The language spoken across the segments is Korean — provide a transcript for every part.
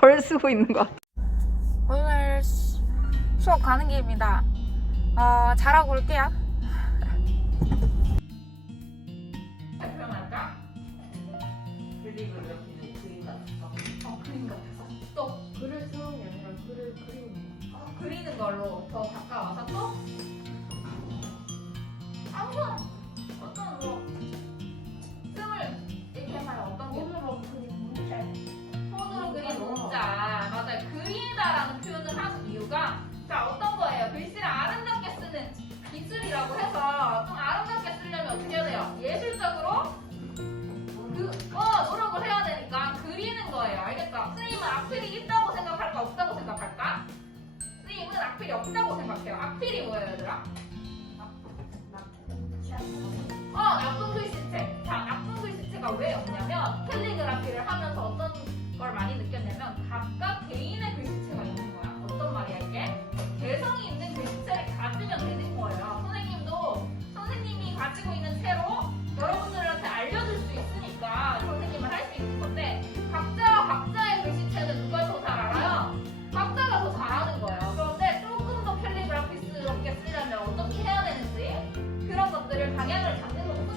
벌 쓰고 있는 것 같아. 오늘 수- 수업 가는 길입니다. 어, 잘하고 올게요. 어. 어, 그리는 걸로 더 가까워서 또 기술이라고 해서 좀 아름답게 쓰려면 어떻게 해야 돼요? 예술적으로 그, 어, 노력을 해야 되니까 그리는 거예요. 알겠죠? 선생님은 악필이 있다고 생각할까? 없다고 생각할까? 선생님은 악필이 없다고 생각해요. 악필이 뭐예요, 얘들아? 어, 나쁜 글씨체. 자, 나쁜 글씨체가 왜 없냐면 캘리그라피를 하면서 어떤 걸 많이 느꼈냐면 각각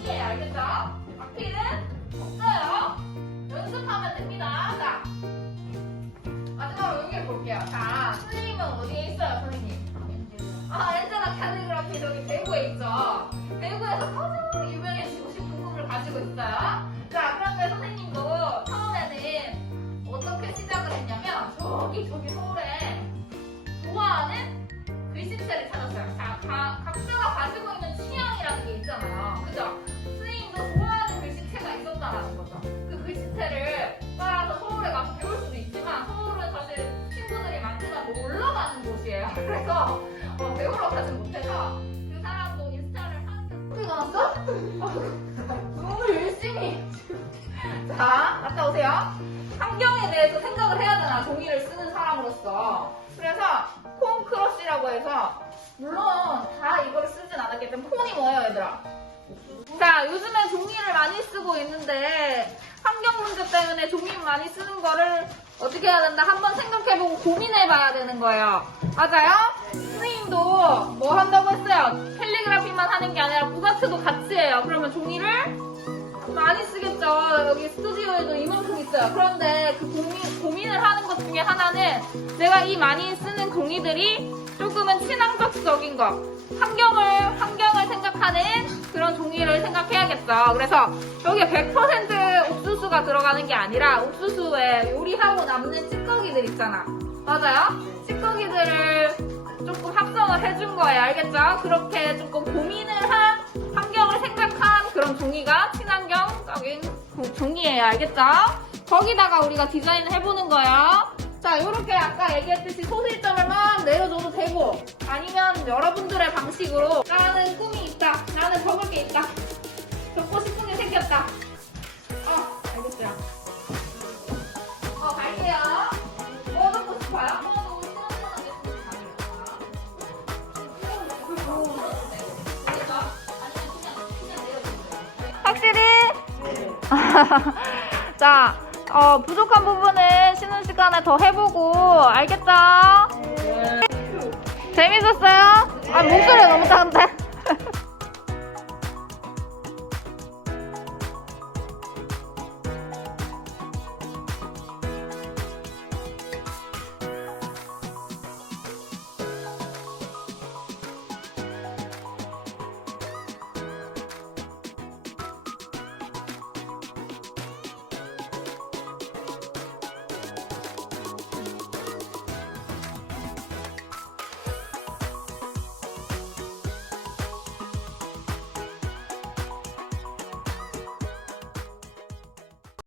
뿐이에요. 알겠죠? 악필은 없어요. 연습하면 됩니다. 자, 마지막으로 여기 볼게요. 자, 선생님은 어디에 있어요, 선생님? 아, 엔젤라 캘리그라피 저기 대구에 있죠. 대구에서 가장 유명해지고 싶은 꿈을 가지고 있어요. 자, 그런데 선생님도 처음에는 어떻게 시작을 했냐면 저기 저기 서울에 좋아하는 글씨체를 찾았어요. 자, 가, 각자가 가지고 있는 취향이라는 게 있잖아요. 그죠? 선생님도 좋아하는 글씨체가 있었다라는 거죠. 그 글씨체를 따라서 서울에 가서 배울 수도 있지만 서울은 사실 친구들이 많지만 놀러 가는 곳이에요. 그래서 어, 배우러 가지 못해서 그 사람도 인스타를 하는 어떻게 나왔어? 너무 열심히 자 갔다 오세요 환경에 대해서 생각을 해야 되나 종이를 쓰는 사람으로서 그래서 폼 크러쉬라고 해서 물론 다 이걸 쓰진 않았겠지만 폼이 뭐예요 얘들아? 자 요즘에 종이를 많이 쓰고 있는데 환경 문제 때문에 종이 많이 쓰는 거를 어떻게 해야 된다? 한번 생각해보고 고민해봐야 되는 거예요. 맞아요? 선생님도 뭐 한다고 했어요? 캘리그라피만 하는 게 아니라 부가츠도 같이 해요. 그러면 종이를 많이 쓰겠죠. 여기 스튜디오에도 이만큼 있어요. 그런데 그 고민, 고민을 하는 것 중에 하나는 내가 이 많이 쓰는 종이들이 조금은 친환경적인 거 환경을 환경을 생각하는 그런 종이를 생각해야겠어. 그래서 여기에 100% 옥수수가 들어가는 게 아니라 옥수수에 요리하고 남는 찌꺼기들 있잖아. 맞아요? 찌꺼기들을 조금 합성을 해준 거예요. 알겠죠? 그렇게 조금 고민을 한 환경을 생각한 그런 종이가 친환경적인 고- 종이에요. 알겠죠? 거기다가 우리가 디자인을 해보는 거예요. 자, 이렇게 아까 얘기했듯이 소실점을 막 내려줘도 되고, 아니면 여러분들의 방식으로 나는 꿈이 있다. 나는 적을 게 있다. 적고 싶은 게 생겼다. 어, 알겠어요. 어, 갈게요. 뭐 적고 싶어요? 뭐 확실히? 자, 어, 부족한 부분은 쉬는 시간에 더 해보고, 알겠죠? 재밌었어요? 아, 목소리가 너무 작은데?